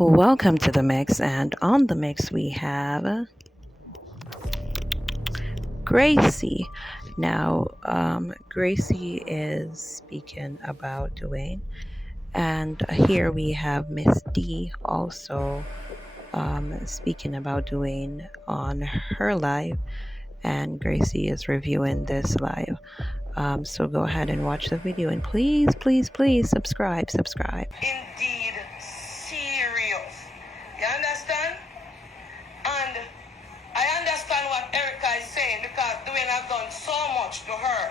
Welcome to the mix, and on the mix we have Gracie. Now, Gracie is speaking about Dwayne, and here we have Miss D also speaking about Dwayne on her live, and Gracie is reviewing this live. So go ahead and watch the video, and please subscribe. Indeed serious. You understand? And I understand what Erica is saying because Dwayne has done so much to her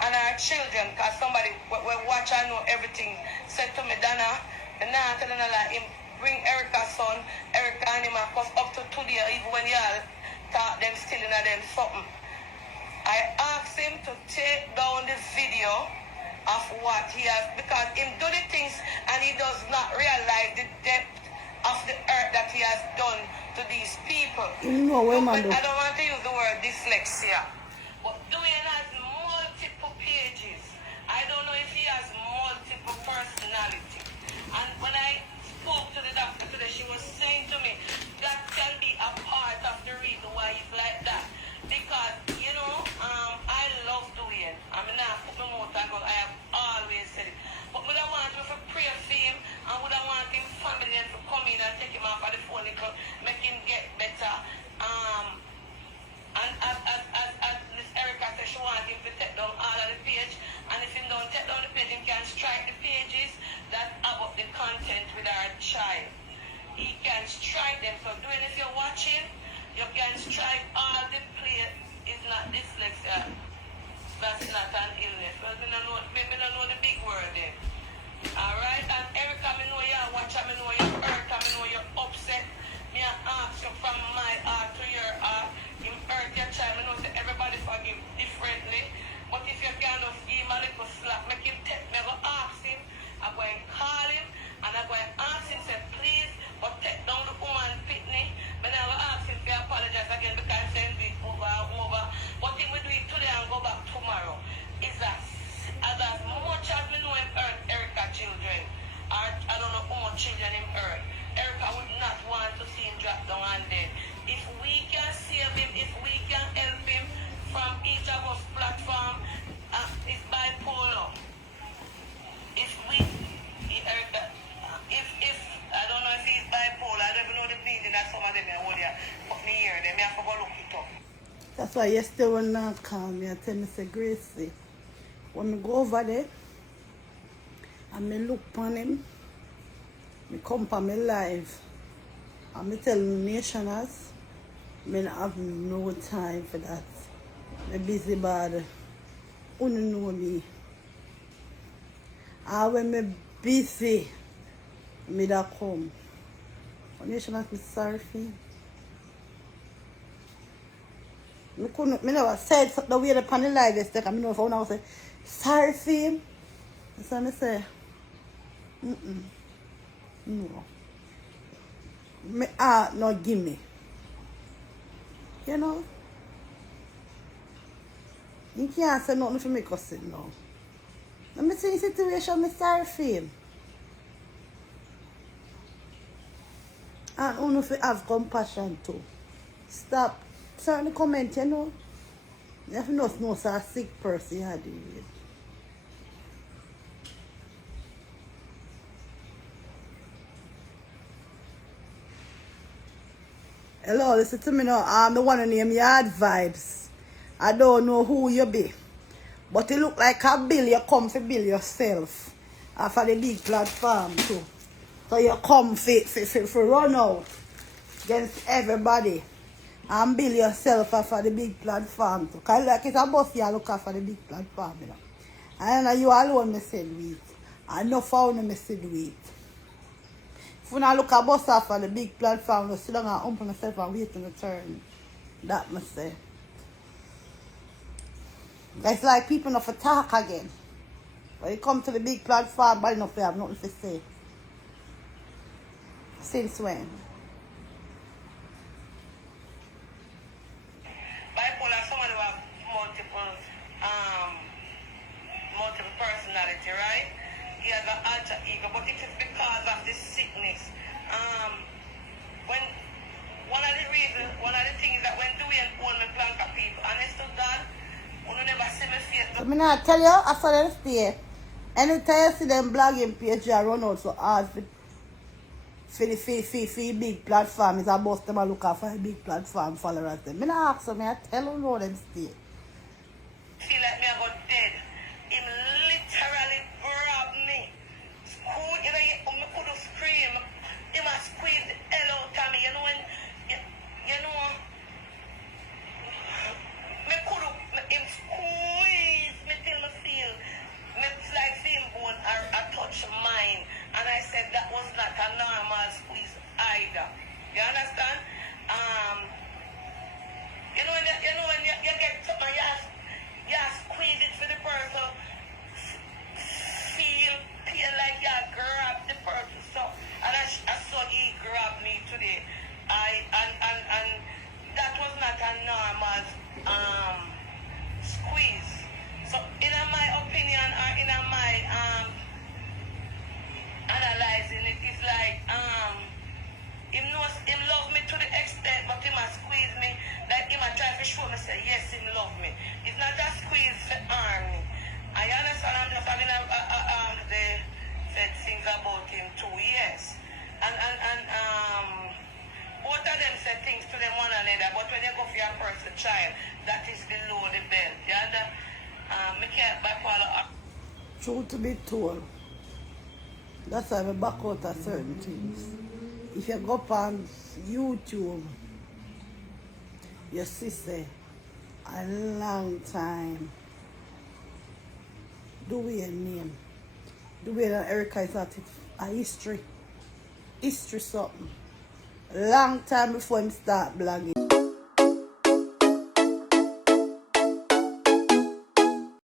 and our children. Because somebody will watch and know everything. Said to me, Dana, the not telling her like him bring Erica's son, Erica and him and cause up to today, even when y'all thought them still in them something. I asked him to take down the video of what he has, because him do the things and he does not realize the depth of the earth that he has done to these people. I don't want to use the word dyslexia, but Dwayne has multiple pages. I don't know if he has multiple personality. And when I spoke to the doctor today, she was saying to me that can be a part of the reason why he's like that. Because, I love Dwayne. I mean, I put my mouth and go, I have always said it. But would I want to pray for him, and would I want him family and to come in and take him off of the phone to make him get better. And as Miss Erica said, she wants him to take down all of the page. And if he don't take down the page, he can strike the pages that have up the content with our child. He can strike them. So Dwayne, if you're watching, you can strike all the play. It's not dyslexia. That's not an illness. Well, we don't know the big word then. Alright? And Erica, I know you're watching, I know you're hurt, I know you're upset. Me ask you from my heart to your heart. You hurt your child. I know that everybody forgive differently. But if you can't give him a little slap, make him take me, I go ask him. I'm going to call him and I'm going to ask him, say, please, but take down the woman pitney. But I will ask him to apologize again because then we over. But if we do it today and go back tomorrow, is that as much as we know him hurt Erica children, or I don't know how much children him hurt, Erica would not want to see him drop down and dead. If we can save him, if we can help him from each of us platform, it's bipolar. If I don't know if he's bipolar, I don't know the meaning that some of them are holding, but me hear them, I have to go look it up. That's why yesterday when I call me, I tell me, say, Gracie, when I go over there, and I look upon him, I come for my life, and I tell the nationals, I have no time for that. I'm busy bad. You know me. And when I'm busy, I da come. The nationals, I'm sorry for him. I never said the way the panel live is I know if I want to say sorry for him. So I say, no. My heart not give me. You know? You can't say nothing for me cousin now. Let me see the situation, I'm sorry for him. And only if you have compassion too. Stop. Certain comment, you know. You have to know it's a sick person you are dealing with. Hello, listen to me now. I'm the one name Yard Vibes. I don't know who you be. But it look like a bill you come to bill yourself. For the big platform too. So you come for run out against everybody. And bill yourself for the big platform too. Because like it's a bus you look for the big platform, you know. And you alone me said wait. And no found me said wait. If you not look at bus for the big platform, you sit down and open yourself and wait in the turn. That must say. It's like people not for talk again. When you come to the big platform, but enough they have nothing to say. Since when? Bipolar, someone who have multiple personality, right? He has an alter ego, but it is because of the sickness when one of the things that when Dwayne own me plank of people, honest to God, you never see me face. So me not tell you, I saw them stay. Anytime you see them blogging page, you run out so hard for the big platform. It's about them look for a big platform followers. Them. Me not ask them, I tell you no them stay. Feel like me I got dead. Him literally grabbed me. School, you know, me could have screamed. Him a squeeze the hell out of me. You know when, you know, me could have, him squeeze me till me feel, me like feel bone or a touch mine. And I said that was not a normal squeeze either. You understand? You know when you get something, you squeeze it for the person, feel pain like you grab the person. So, and I saw he grabbed me today. And that was not a normal squeeze. So, in my opinion, or in my analyzing it, is like him love me to the extent, but he must squeeze me like he must try to show me say yes, him love me. It's not a squeeze for harm me. I understand. I'm just having the said things about him too. Yes, and both of them said things to them one another. But when you go for your person child, that is below the belt. The other, me can't back follow. Truth to be told, that's why I back out of certain things. If you go up on YouTube, you see say a long time Dwayne name. Dwayne and Erica is at it a history. History something. Long time before him start blogging.